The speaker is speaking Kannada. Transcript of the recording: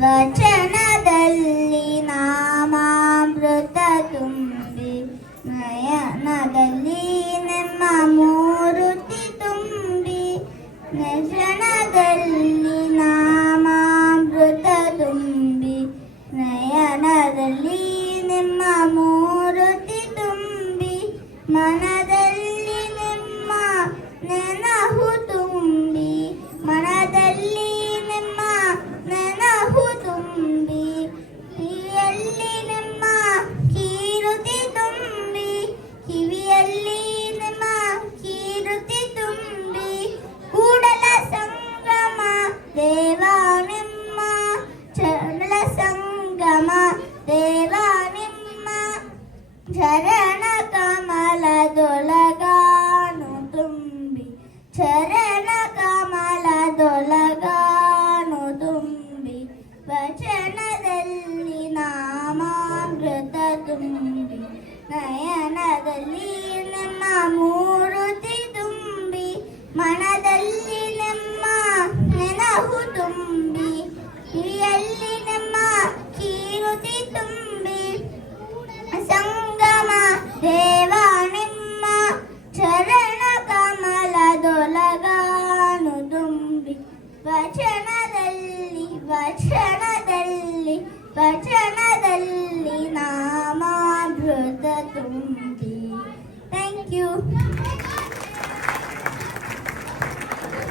ವಚನದಲ್ಲಿ ನಾಮಾಮೃತ ತುಂಬಿ ನಯನದಲ್ಲಿ ನಿಮ್ಮ ಮೂರುತಿ ತುಂಬಿ ನಯನದಲ್ಲಿ ನಾಮಾಮೃತ ತುಂಬಿ ನಯನದಲ್ಲಿ ನಿಮ್ಮ ಮೂರುತಿ ತುಂಬಿ ಮನದಲ್ಲಿ ನಿಮ್ಮ ನೆನಹು ತುಂಬಿ ಮನದಲ್ಲಿ ನಿಮ್ಮ ನೆನಹು ತುಂಬಿ ಕಿವಿಯಲ್ಲಿ ನಿಮ್ಮ ಕೀರುತಿ ತುಂಬಿ ಕಿವಿಯಲ್ಲಿ ನಿಮ್ಮ ಕೀರುತಿ ತುಂಬಿ ಕೂಡಲ ಸಂಗಮ ದೇವ ನಿಮ್ಮ ಚರಣ ಸಂಗಮ ದೇವ ನಿಮ್ಮ ಚರಣ ಕಮಲದೊಳಗಾನು ತುಂಬಿ ಚರಣ ಕಮಲದೊಳಗಾನು ತುಂಬಿ ವಚನದಲ್ಲಿ ನಾಮಾಮೃತ ತುಂಬಿ ನಯನದಲ್ಲಿ ನಿಮ್ಮ ಮೂರುತಿ ತುಂಬಿ ಮನದಲ್ಲಿ ನಿಮ್ಮ ನೆನಹು ತುಂಬಿ ಕಿವಿಯಲ್ಲಿ ನಿಮ್ಮ ಕೀರುತಿ ತುಂಬಿ ಸಂಗಮ ದೇವ ನಿಮ್ಮ ಚರಣ ಕಮಲದೊಳಗಾನು ತುಂಬಿ ವಚನದಲ್ಲಿ ವಚನದಲ್ಲಿ ವಚನದಲ್ಲಿ